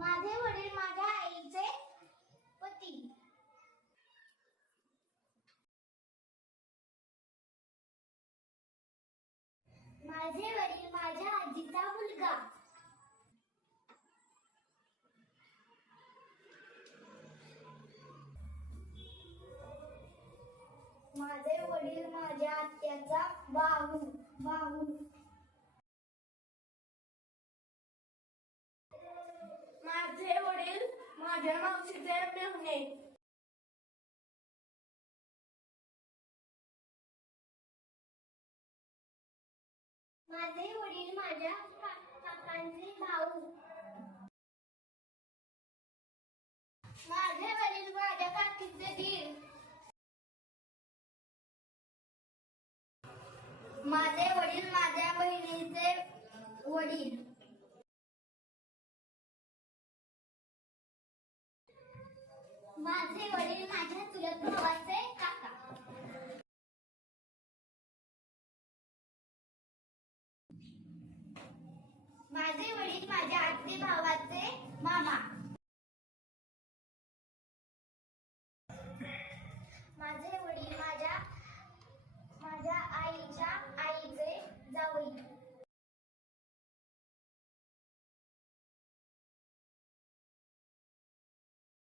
माझे वडील माझ्या आईचे पती. माझे वडील माझ्या आजीचा मुलगा. माझे वडील माझ्या आत्याचा भाऊ. माझ्या मावशीचे मेहुणे माझे वडील माझ्या का- काकांचे भाऊ. माझे वडील माझ्या काकीचे दीर. माझे वडील माझ्या बहिणीचे वडील. माझे वडील माझ्या चुलत भावाचे काका. माझे वडील माझ्या आत्ते भावाचे